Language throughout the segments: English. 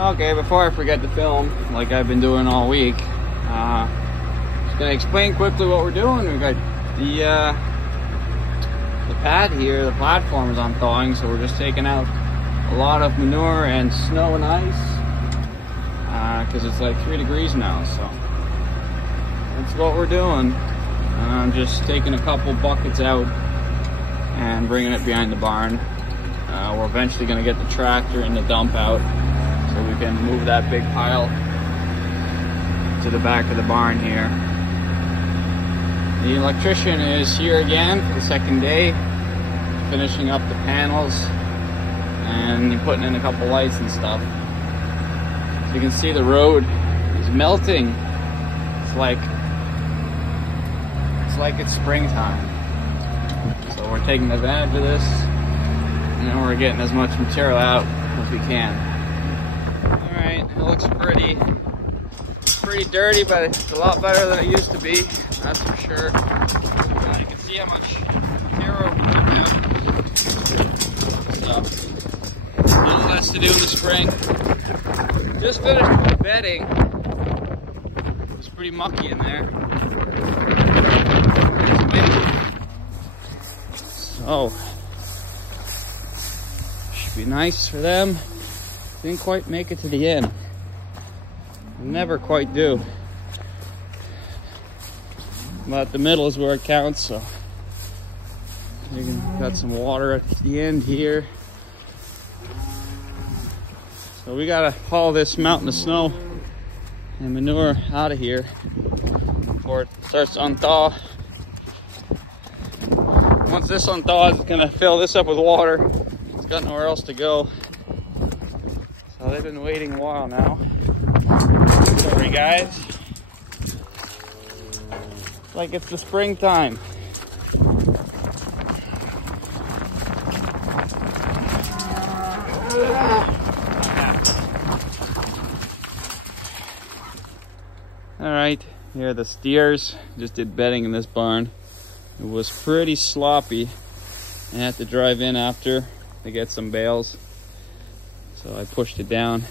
Okay, before I forget to film, like I've been doing all week, just gonna explain quickly what we're doing. We got the pad here, the platform is on thawing, so we're just taking out a lot of manure and snow and ice, because it's like 3 degrees now, so that's what we're doing. I'm just taking a couple buckets out and bringing it behind the barn. We're eventually gonna get the tractor and the dump out, so we can move that big pile to the back of the barn here. The electrician is here again for the second day, finishing up the panels and putting in a couple lights and stuff. So you can see the road is melting. It's like it's springtime. So we're taking advantage of this, and we're getting as much material out as we can. Alright, it looks pretty dirty, but it's a lot better than it used to be, that's for sure. You can see how much narrow we have. So, a little less to do in the spring. Just finished my bedding. It's pretty mucky in there. So, should be nice for them. Didn't quite make it to the end. Never quite do. But the middle is where it counts, so you can got some water at the end here. So we gotta haul this mountain of snow and manure out of here before it starts to unthaw. Once this unthaws, it's gonna fill this up with water. It's got nowhere else to go. So they've been waiting a while now. Sorry guys. It's like it's the springtime. Alright, here are the steers. Just did bedding in this barn. It was pretty sloppy. I had to drive in after to get some bales. So I pushed it down.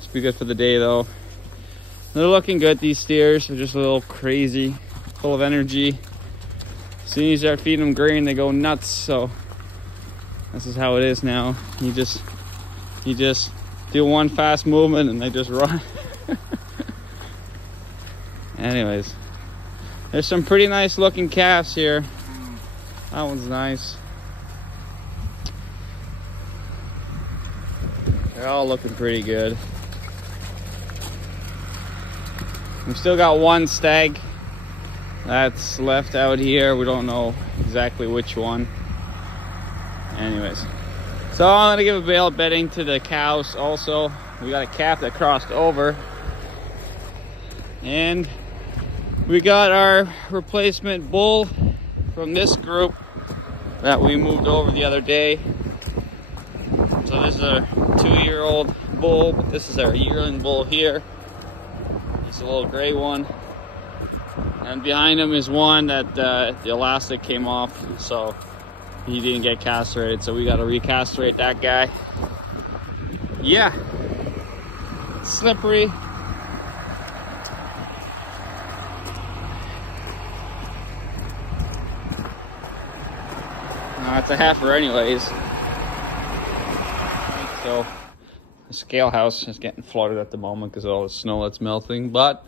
Should be good for the day though. They're looking good, these steers. They're just a little crazy, full of energy. As soon as you start feeding them grain, they go nuts. So this is how it is now. You just do one fast movement and they just run. Anyways, there's some pretty nice looking calves here. That one's nice. They're all looking pretty good. We've still got one stag that's left out here. We don't know exactly which one. Anyways, so I'm gonna give a bale of bedding to the cows also. We got a calf that crossed over. And we got our replacement bull from this group that we moved over the other day. So this is a 2-year-old bull, but this is our yearling bull here. He's a little gray one. And behind him is one that the elastic came off, so he didn't get castrated. So we got to recastrate that guy. Yeah, it's slippery. It's a heifer anyways. So the scale house is getting flooded at the moment because of all the snow that's melting. But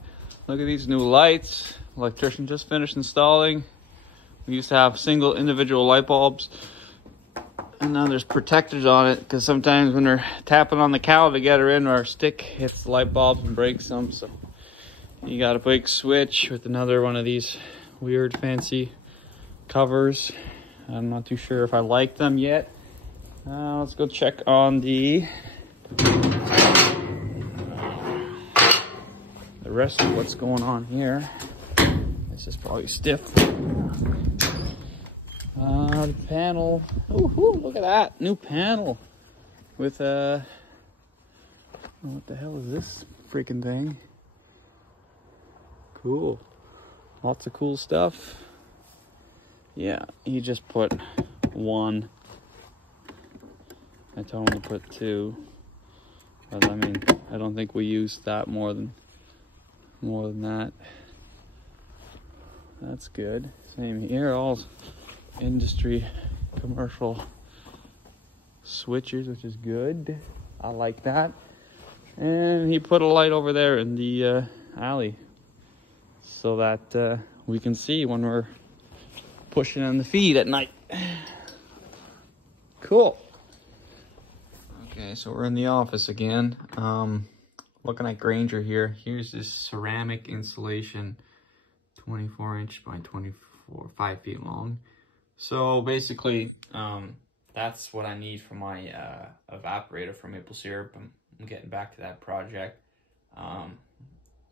look at these new lights. Electrician just finished installing. We used to have single individual light bulbs, and now there's protectors on it because sometimes when they're tapping on the cow to get her in, our stick hits the light bulbs and breaks them. So you got a big switch with another one of these weird fancy covers. I'm not too sure if I like them yet. Let's go check on the rest of what's going on here. This is probably stiff. The panel. Ooh, look at that. New panel with what the hell is this freaking thing? Cool. Lots of cool stuff. Yeah, you just put one. I told him to put two. But I mean, I don't think we use that more than that. That's good. Same here, all industry commercial switches, which is good. I like that. And he put a light over there in the alley so that we can see when we're pushing on the feed at night. Cool. Okay, so we're in the office again. Looking at Grainger here. Here's this ceramic insulation, 24-inch by 5 feet long. So basically, that's what I need for my evaporator for maple syrup. I'm getting back to that project.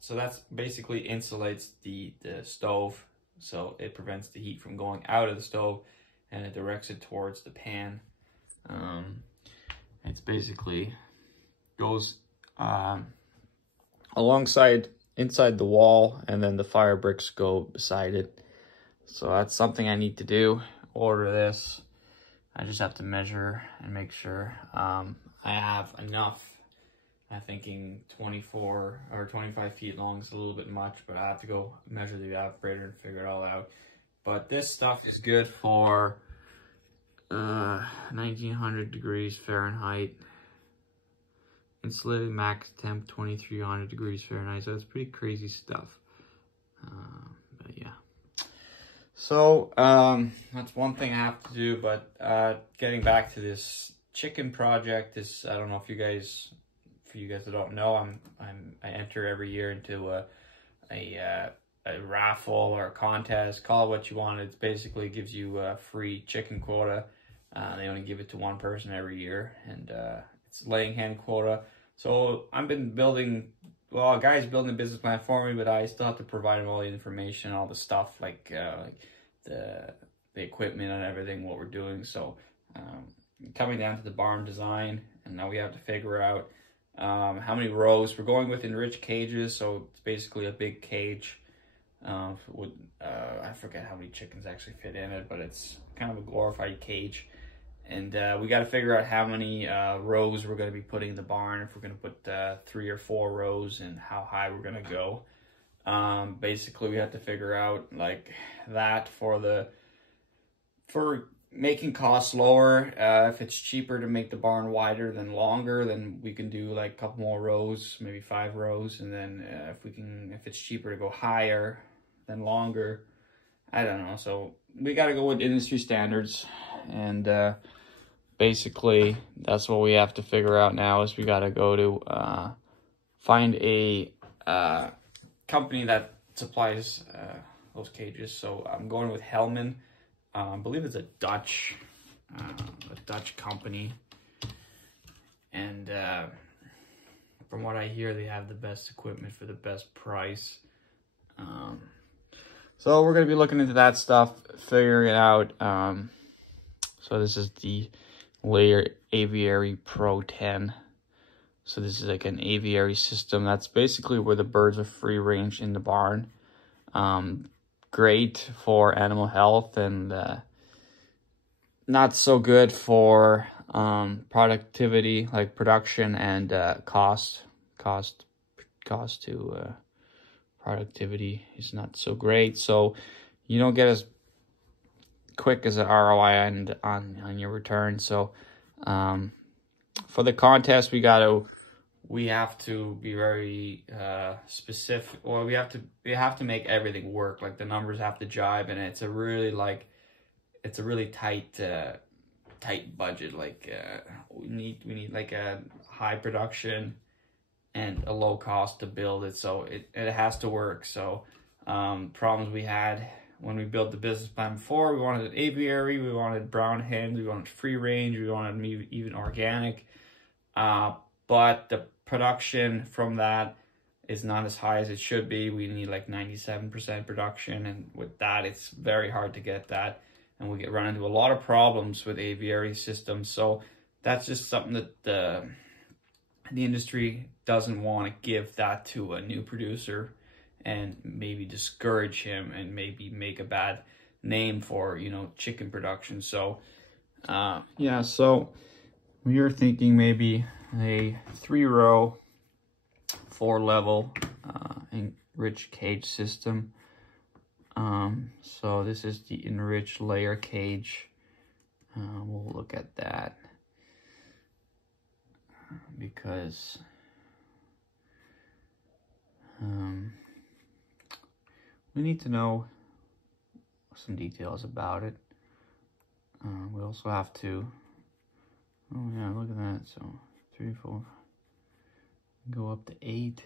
So that's basically insulates the stove, so it prevents the heat from going out of the stove, and it directs it towards the pan. It's basically goes alongside inside the wall, and then the fire bricks go beside it. So that's something I need to do. Order this. I just have to measure and make sure I have enough. I'm thinking 24 or 25 feet long is a little bit much, but I have to go measure the evaporator and figure it all out. But this stuff is good for 1900 degrees Fahrenheit. Insulated max temp 2300 degrees Fahrenheit. So it's pretty crazy stuff. But yeah. So that's one thing I have to do. But getting back to this chicken project, this, I don't know if you guys, for you guys that don't know, I enter every year into a raffle or a contest. Call it what you want. It basically gives you a free chicken quota. They only give it to one person every year, and it's laying hen quota. So I've been building, well, a guy's building a business plan for me, but I still have to provide him all the information, all the stuff, like the equipment and everything, what we're doing. So coming down to the barn design, and now we have to figure out how many rows. We're going with enriched cages, so it's basically a big cage. With I forget how many chickens actually fit in it, but it's kind of a glorified cage. And we got to figure out how many rows we're going to be putting in the barn, if we're going to put 3 or 4 rows, and how high we're going to go. Basically, we have to figure out like that for making costs lower. If it's cheaper to make the barn wider than longer, then we can do like a couple more rows, maybe 5 rows. And then if it's cheaper to go higher than longer, I don't know. So we got to go with industry standards, and basically that's what we have to figure out now. Is we got to go to find a company that supplies those cages. So I'm going with Hellman. I believe it's a Dutch company, and from what I hear, they have the best equipment for the best price. So we're gonna be looking into that stuff, figuring it out. So this is the Layer Aviary Pro 10. So this is like an aviary system. That's basically where the birds are free range in the barn. Great for animal health, and not so good for productivity, like production, and cost to productivity is not so great. So you don't get as quick as an ROI on your return. So for the contest, we have to be very specific, or we have to make everything work. Like the numbers have to jibe, and it's a really tight budget. Like we need like a high production and a low cost to build it, so it has to work. So problems we had when we built the business plan before, we wanted an aviary, we wanted brown hens, we wanted free range, we wanted even organic, but the production from that is not as high as it should be. We need like 97% production, and with that, it's very hard to get that, and we run into a lot of problems with aviary systems. So that's just something that the industry doesn't want to give that to a new producer, and maybe discourage him, and maybe make a bad name for, chicken production. So yeah, so we were thinking maybe a 3-row, 4-level enriched cage system. So this is the enriched layer cage. We'll look at that because we need to know some details about it. We also have to, oh yeah, look at that. So 3, 4, go up to 8.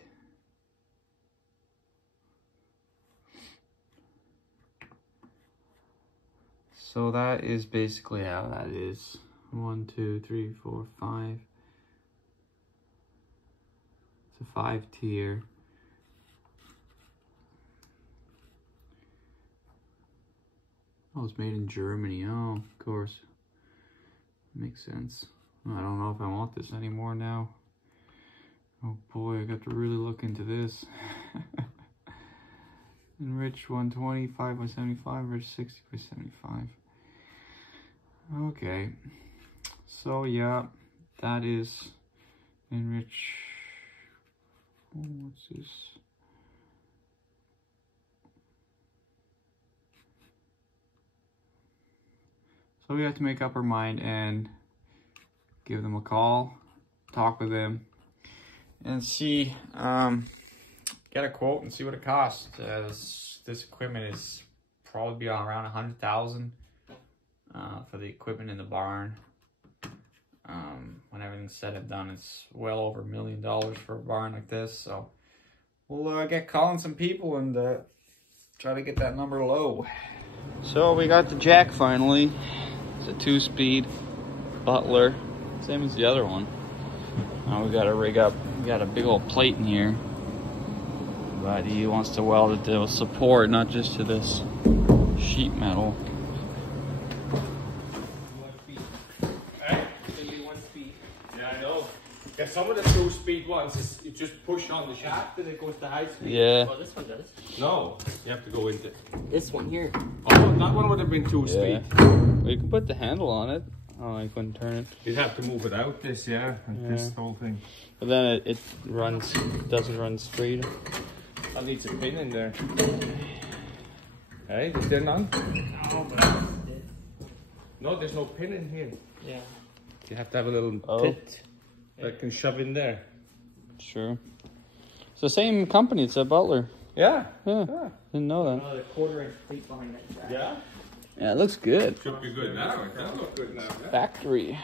So that is basically how that is. 1, 2, 3, 4, 5. It's a 5-tier. Oh, it's made in Germany. Oh, of course. Makes sense. I don't know if I want this anymore now. Oh boy, I got to really look into this. Enriched 125 by 75, enriched 60 by 75. Okay, so yeah, that is enrich. Oh, what's this? So we have to make up our mind and give them a call, talk with them, and see, get a quote and see what it costs. This equipment is probably around 100,000 for the equipment in the barn. When everything's said and done, it's well over $1 million for a barn like this. So we'll get calling some people and try to get that number low. So we got the jack finally. It's a 2-speed Butler, same as the other one. Now we got to rig up. We got a big old plate in here, but he wants to weld it to support, not just to this sheet metal. Yeah, some of the 2-speed ones is you just push on the shaft and it goes to high speed. Yeah. Oh, this one does. No, you have to go into. This one here. Oh, that one would have been 2-speed. Yeah. Well, you can put the handle on it. Oh, I couldn't turn it. You'd have to move it out this, yeah, and this whole thing. But then it doesn't run straight. I need some pin in there. Hey, is there none? No, but No, there's no pin in here. yeah. You have to have a little pit that can shove in there. Sure. It's the same company. It's a Butler. Yeah. Yeah. Didn't know that. Another 1/4-inch plate behind that jack. Yeah. Yeah, it looks good. Should be good now. It does look good now. Yeah. Factory.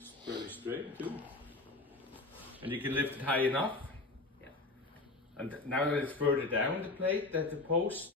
It's fairly straight too. And you can lift it high enough. Yeah. And now that it's further down the plate, that the post